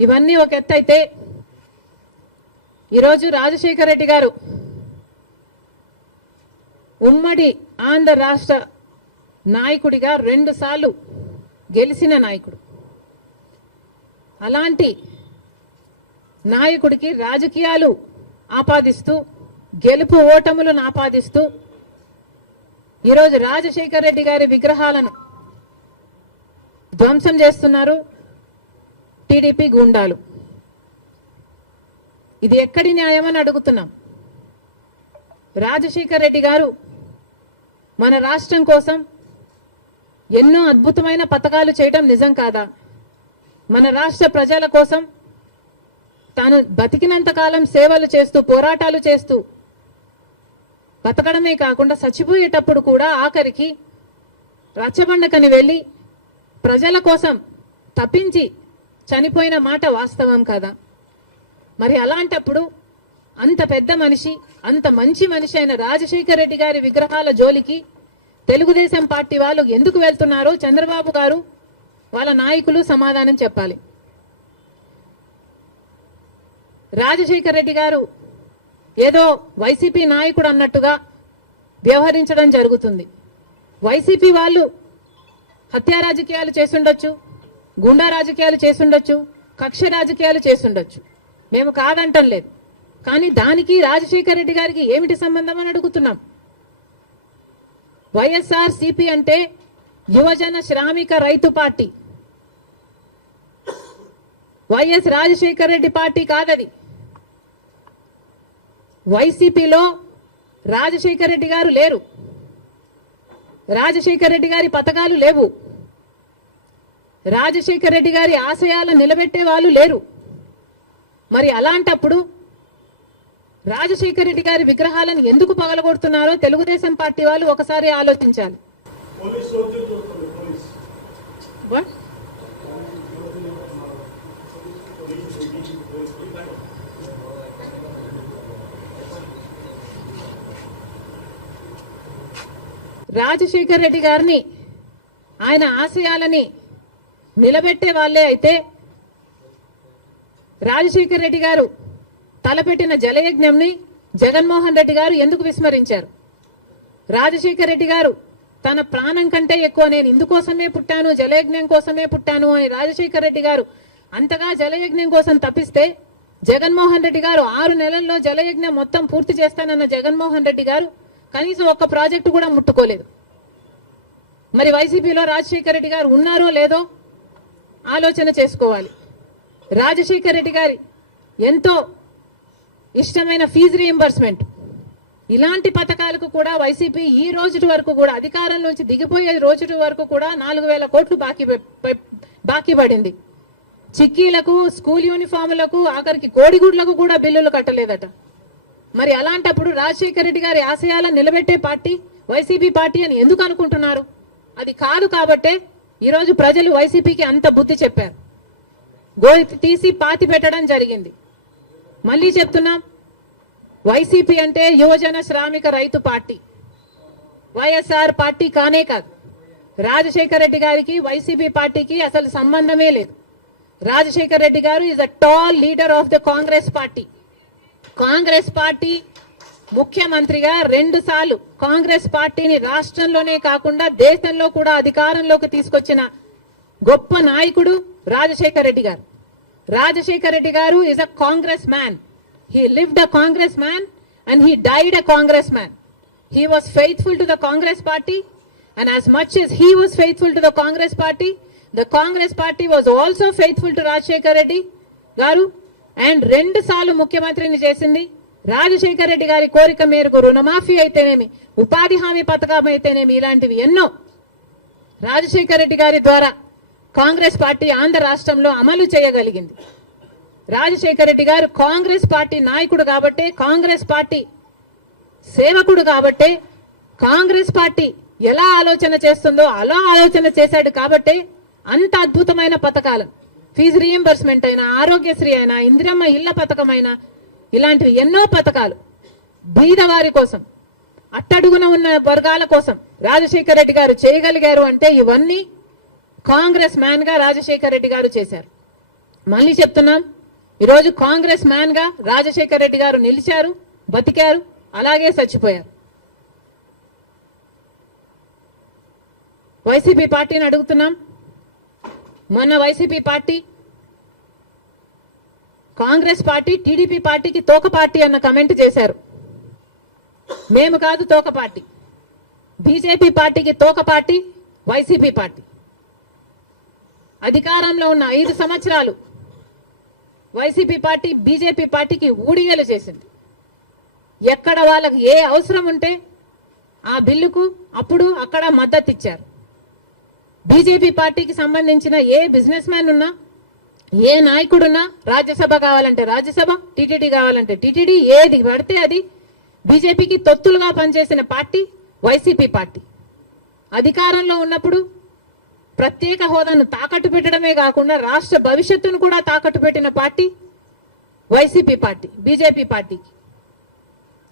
ఇవన్నీ ఒక ఎత్తు అయితే ఈరోజు రాజశేఖర రెడ్డి గారు ఉమ్మడి ఆంధ్ర రాష్ట్ర నాయకుడిగా రెండుసార్లు గెలిచిన నాయకుడు. అలాంటి నాయకుడికి రాజకీయాలు ఆపాదిస్తూ గెలుపు ఓటములను ఆపాదిస్తూ ఈరోజు రాజశేఖర రెడ్డి గారి విగ్రహాలను ధ్వంసం చేస్తున్నారు. టీడీపీ గూండాలు. ఇది ఎక్కడి న్యాయమని అడుగుతున్నాం. రాజశేఖర రెడ్డి గారు మన రాష్ట్రం కోసం ఎన్నో అద్భుతమైన పథకాలు చేయడం నిజం కాదా? మన రాష్ట్ర ప్రజల కోసం తాను బతికినంత కాలం సేవలు చేస్తూ పోరాటాలు చేస్తూ బతకడమే కాకుండా చచ్చిపోయేటప్పుడు కూడా ఆఖరికి రచ్చబండకని వెళ్ళి ప్రజల కోసం తప్పించి చనిపోయిన మాట వాస్తవం కదా? మరి అలాంటప్పుడు అంత పెద్ద మనిషి అంత మంచి మనిషి అయిన రాజశేఖర రెడ్డి గారి విగ్రహాల జోలికి తెలుగుదేశం పార్టీ వాళ్ళు ఎందుకు వెళ్తున్నారో చంద్రబాబు గారు వాళ్ళ నాయకులు సమాధానం చెప్పాలి. రాజశేఖర రెడ్డి గారు ఏదో వైసీపీ నాయకుడు అన్నట్టుగా వ్యవహరించడం జరుగుతుంది. వైసీపీ వాళ్ళు హత్యా రాజకీయాలు చేసుండొచ్చు గుండా రాజకీయాలు చేసుండొచ్చు కక్ష రాజకీయాలు చేసుండొచ్చు. మేము కాదంటం లేదు. కానీ దానికి రాజశేఖర రెడ్డి గారికి ఏమిటి సంబంధం అని అడుగుతున్నాం. వైఎస్ఆర్ సిపి అంటే యువజన శ్రామిక రైతు party. YS Rajasekhara Reddy party కాదది. వైసీపీలో రాజశేఖర రెడ్డి గారు లేరు. రాజశేఖర రెడ్డి గారి పథకాలు లేవు. రాజశేఖర రెడ్డి గారి ఆశయాలను నిలబెట్టే వాళ్ళు లేరు. మరి అలాంటప్పుడు రాజశేఖర రెడ్డి గారి విగ్రహాలను ఎందుకు పగలగొడుతున్నారో తెలుగుదేశం పార్టీ వాళ్ళు ఒకసారి ఆలోచించాలి? రాజశేఖర్ రెడ్డి గారిని ఆయన ఆశయాలని నిలబెట్టే వాళ్ళే అయితే రాజశేఖర్ రెడ్డి గారు తలపెట్టిన జలయజ్ఞంని జగన్మోహన్ రెడ్డి గారు ఎందుకు విస్మరించారు? రాజశేఖర్ రెడ్డి గారు తన ప్రాణం కంటే ఎక్కువ నేను ఇందుకోసమే పుట్టాను జలయజ్ఞం కోసమే పుట్టాను అని రాజశేఖర్ రెడ్డి గారు అంతగా జలయజ్ఞం కోసం తప్పిస్తే జగన్మోహన్ రెడ్డి గారు ఆరు నెలల్లో జలయజ్ఞం మొత్తం పూర్తి చేస్తానన్న జగన్మోహన్ రెడ్డి గారు కనీసం ఒక్క ప్రాజెక్టు కూడా ముట్టుకోలేదు. మరి వైసీపీలో రాజశేఖర రెడ్డి గారు ఉన్నారో లేదో ఆలోచన చేసుకోవాలి. రాజశేఖర రెడ్డి గారి ఎంతో ఇష్టమైన ఫీజు రీఎంబర్స్మెంట్ ఇలాంటి పథకాలకు కూడా వైసీపీ ఈ రోజు వరకు కూడా అధికారంలోంచి దిగిపోయే రోజు వరకు కూడా నాలుగు వేల కోట్లు బాకీ బాకీ పడింది. చిక్కీలకు స్కూల్ యూనిఫామ్లకు ఆఖరికి కోడిగుడ్లకు కూడా బిల్లులు కట్టలేదట. మరి అలాంటప్పుడు రాజశేఖర రెడ్డి గారి ఆశయాలను నిలబెట్టే పార్టీ వైసీపీ పార్టీ అని ఎందుకు అనుకుంటున్నారు? అది కాదు కాబట్టే ఈరోజు ప్రజలు వైసీపీకి అంత బుద్ధి చెప్పారు. గోయి తీసి పాతి పెట్టడం జరిగింది. మళ్ళీ చెప్తున్నాం వైసీపీ అంటే యువజన శ్రామిక రైతు పార్టీ. వైఎస్ఆర్ పార్టీ కానే కాదు. రాజశేఖర రెడ్డి గారికి వైసీపీ పార్టీకి అసలు సంబంధమే లేదు. Rajasekhara Reddy garu is a tall leader of the Congress party Congress party ముఖ్యమంత్రిగా రెండు సార్లు కాంగ్రెస్ పార్టీని రాష్ట్రంలోనే కాకుండా దేశంలో కూడా అధికారంలోకి తీసుకొచ్చిన గొప్ప నాయకుడు రాజశేఖర్ రెడ్డి గారు. Rajasekhar Reddy garu is a Congress man he lived a Congress man and he died a Congress man he was faithful to the Congress party and as much as he was faithful to the Congress party the Congress party was also faithful to Rajasekhar Reddy garu. And రెండు సార్లు ముఖ్యమంత్రిని చేసింది రాజశేఖర్ రెడ్డి గారి కోరిక మేరకు రుణమాఫీ అయితేనేమి ఉపాధి హామీ పథకం అయితేనేమి ఇలాంటివి ఎన్నో రాజశేఖర్ రెడ్డి గారి ద్వారా కాంగ్రెస్ పార్టీ ఆంధ్ర రాష్ట్రంలో అమలు చేయగలిగింది. రాజశేఖర్ రెడ్డి గారు కాంగ్రెస్ పార్టీ నాయకుడు కాబట్టే కాంగ్రెస్ పార్టీ సేవకుడు కాబట్టే కాంగ్రెస్ పార్టీ ఎలా ఆలోచన చేస్తుందో అలా ఆలోచన చేశాడు కాబట్టే అంత అద్భుతమైన పథకాలు ఫీజు రీఎంబర్స్మెంట్ అయినా ఆరోగ్యశ్రీ అయినా ఇందిరమ్మ ఇళ్ళ పథకం అయినా ఇలాంటివి ఎన్నో పథకాలు. బీదవారి కోసం అట్టడుగున ఉన్న వర్గాల కోసం రాజశేఖర రెడ్డి గారు చేయగలిగారు అంటే ఇవన్నీ కాంగ్రెస్ మ్యాన్గా రాజశేఖర రెడ్డి గారు చేశారు. మళ్ళీ చెప్తున్నాం ఈరోజు కాంగ్రెస్ మ్యాన్గా రాజశేఖర రాజశేఖర్ రెడ్డి గారు నిలిచారు బతికారు అలాగే చచ్చిపోయారు. వైసీపీ పార్టీని అడుగుతున్నాం. మొన్న YCP party Congress party TDP పార్టీకి తోక పార్టీ అన్న కమెంట్ చేశారు. మేము కాదు తోక పార్టీ. బీజేపీ పార్టీకి తోక పార్టీ వైసీపీ పార్టీ. అధికారంలో ఉన్న ఐదు సంవత్సరాలు వైసీపీ పార్టీ బీజేపీ పార్టీకి ఊడిగలు చేసింది. ఎక్కడ వాళ్ళకి ఏ అవసరం ఉంటే ఆ బిల్లుకు అప్పుడు అక్కడ మద్దతు ఇచ్చారు బీజేపీ పార్టీకి సంబంధించిన ఏ బిజినెస్ మ్యాన్ ఉన్నా ఏ నాయకుడున్నా రాజ్యసభ కావాలంటే రాజ్యసభ టీటీడీ కావాలంటే టీటీడీ ఏది పడితే అది. బీజేపీకి తొత్తులుగా పనిచేసిన పార్టీ వైసీపీ పార్టీ. అధికారంలో ఉన్నప్పుడు ప్రత్యేక హోదాను తాకట్టు పెట్టడమే కాకుండా రాష్ట్ర భవిష్యత్తును కూడా తాకట్టు పెట్టిన పార్టీ వైసీపీ పార్టీ బీజేపీ పార్టీకి.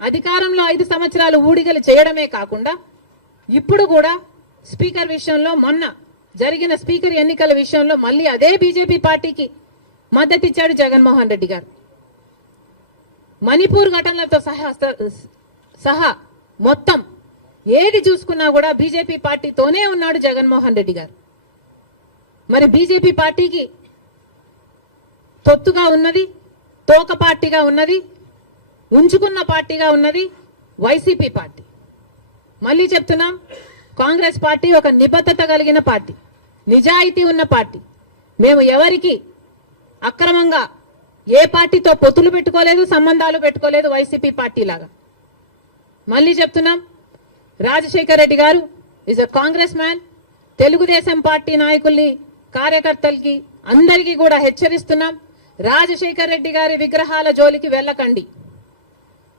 అధికారంలో ఐదు సంవత్సరాలు ఊడిగలు చేయడమే కాకుండా ఇప్పుడు కూడా స్పీకర్ విషయంలో మొన్న జరిగిన స్పీకర్ ఎన్నికల విషయంలో మళ్ళీ అదే బీజేపీ పార్టీకి మద్దతిచ్చాడు జగన్మోహన్ రెడ్డి గారు. మణిపూర్ ఘటనలతో సహా సహా మొత్తం ఏది చూసుకున్నా కూడా బీజేపీ పార్టీతోనే ఉన్నాడు జగన్మోహన్ రెడ్డి గారు. మరి బీజేపీ పార్టీకి తొత్తుగా ఉన్నది తోక పార్టీగా ఉన్నది ఉంచుకున్న పార్టీగా ఉన్నది వైసీపీ పార్టీ. మళ్ళీ చెప్తున్నాం కాంగ్రెస్ పార్టీ ఒక నిబద్ధత కలిగిన పార్టీ నిజాయితీ ఉన్న పార్టీ. మేము ఎవరికి అక్రమంగా ఏ పార్టీతో పొత్తులు పెట్టుకోలేదు సంబంధాలు పెట్టుకోలేదు వైసీపీ పార్టీ లాగా మళ్ళీ చెప్తున్నాం రాజశేఖర్ రెడ్డి గారు is a Congress man Telugu Desam party నాయకుల్ని కార్యకర్తలకి అందరికీ కూడా హెచ్చరిస్తున్నాం. రాజశేఖర్ రెడ్డి గారి విగ్రహాల జోలికి వెళ్ళకండి.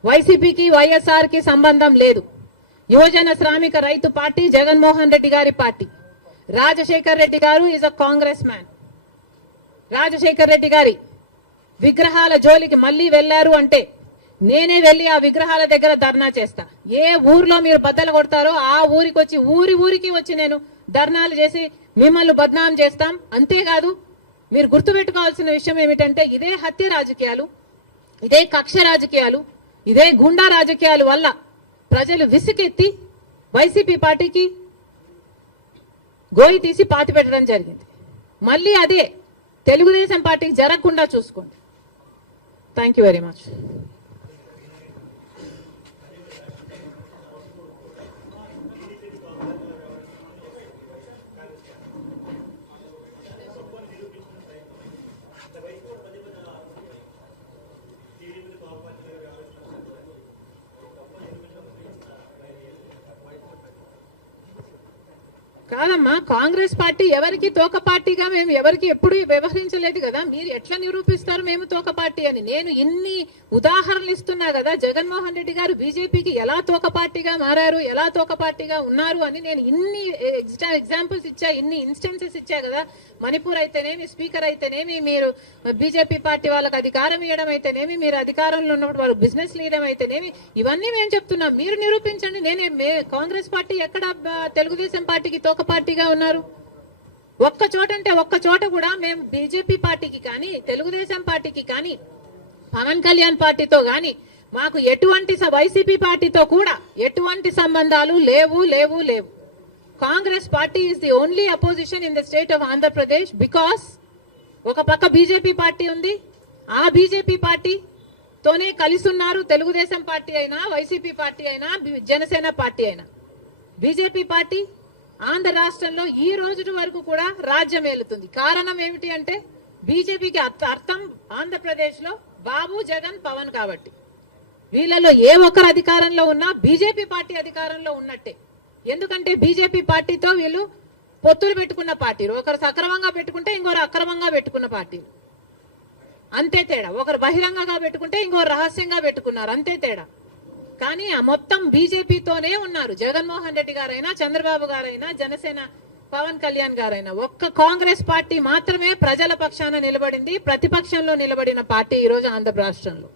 వైసీపీకి వైఎస్ఆర్కి సంబంధం లేదు. యువజన శ్రామిక రైతు పార్టీ జగన్మోహన్ రెడ్డి గారి party. Rajasekhar Reddy garu is a Congress man Rajasekhar Reddy గారి విగ్రహాల జోలికి మళ్ళీ వెళ్ళారు అంటే నేనే వెళ్ళి ఆ విగ్రహాల దగ్గర ధర్నా చేస్తా. ఏ ఊర్లో మీరు బద్దలు కొడతారో ఆ ఊరికి వచ్చి ఊరి ఊరికి వచ్చి నేను ధర్నాలు చేసి మిమ్మల్ని బద్నాం చేస్తాం. అంతేకాదు మీరు గుర్తుపెట్టుకోవాల్సిన విషయం ఏమిటంటే ఇదే హత్య రాజకీయాలు ఇదే కక్ష రాజకీయాలు ఇదే గుండా రాజకీయాలు వల్ల ప్రజలు విసుకెత్తి వైసీపీ పార్టీకి గోయి తీసి పాతి పెట్టడం జరిగింది. మళ్ళీ అదే తెలుగుదేశం పార్టీకి జరగకుండా చూసుకోండి. థ్యాంక్ యూ వెరీ మచ్ కాదమ్మా కాంగ్రెస్ పార్టీ ఎవరికి తోక పార్టీగా మేము ఎవరికి ఎప్పుడు వ్యవహరించలేదు కదా. మీరు ఎట్లా నిరూపిస్తారు మేము తోక పార్టీ అని? నేను ఇన్ని ఉదాహరణలు ఇస్తున్నా కదా జగన్మోహన్ రెడ్డి గారు బీజేపీకి ఎలా తోక పార్టీగా మారారు ఎలా తోక పార్టీగా ఉన్నారు అని నేను ఇన్ని ఎగ్జాంపుల్స్ ఇచ్చా ఇన్ని ఇన్స్టెన్సెస్ ఇచ్చా కదా. మణిపూర్ అయితేనేమి స్పీకర్ అయితేనేమి మీరు బీజేపీ పార్టీ వాళ్ళకి అధికారం ఇవ్వడం అయితేనేమి మీరు అధికారంలో ఉన్నప్పుడు వాళ్ళు బిజినెస్ లీడర్ అయితేనేమి ఇవన్నీ మేము చెప్తున్నాం. మీరు నిరూపించండి. నేనే మే- కాంగ్రెస్ పార్టీ ఎక్కడ తెలుగుదేశం పార్టీకి తోక పార్టీగా ఉన్నారు. ఒక్క చోట అంటే ఒక్క చోట కూడా మేము బీజేపీ పార్టీకి కానీ తెలుగుదేశం పార్టీకి కానీ పవన్ కళ్యాణ్ పార్టీతో కానీ మాకు ఎటువంటి వైసీపీ పార్టీతో కూడా ఎటువంటి సంబంధాలు లేవు లేవు లేవు. Congress party is the only opposition in the state of Andhra Pradesh because ఒక పక్క బీజేపీ పార్టీ ఉంది ఆ బీజేపీ పార్టీ తోనే కలిసి ఉన్నారు తెలుగుదేశం పార్టీ అయినా వైసీపీ పార్టీ అయినా జనసేన పార్టీ అయినా. బీజేపీ పార్టీ ఆంధ్ర రాష్ట్రంలో ఈ రోజు వరకు కూడా రాజ్యం ఏలుతుంది. కారణం ఏమిటి అంటే బీజేపీకి అర్థం ఆంధ్రప్రదేశ్లో బాబు జగన్ పవన్ కాబట్టి. వీళ్ళలో ఏ ఒక్కరు అధికారంలో ఉన్నా బీజేపీ పార్టీ అధికారంలో ఉన్నట్టే. ఎందుకంటే బీజేపీ పార్టీతో వీళ్ళు పొత్తులు పెట్టుకున్న పార్టీలు ఒకరు సక్రమంగా పెట్టుకుంటే ఇంకొకరు అక్రమంగా పెట్టుకున్న పార్టీలు అంతే తేడా. ఒకరు బహిరంగంగా పెట్టుకుంటే ఇంకొకరు రహస్యంగా పెట్టుకున్నారు. అంతే తేడా. కానీ ఆ మొత్తం బీజేపీతోనే ఉన్నారు. జగన్మోహన్ రెడ్డి గారైనా చంద్రబాబు గారైనా జనసేన పవన్ కళ్యాణ్ గారైనా. ఒక్క కాంగ్రెస్ పార్టీ మాత్రమే ప్రజల పక్షాన నిలబడింది ప్రతిపక్షంలో నిలబడిన పార్టీ ఈ రోజు ఆంధ్ర రాష్ట్రంలో.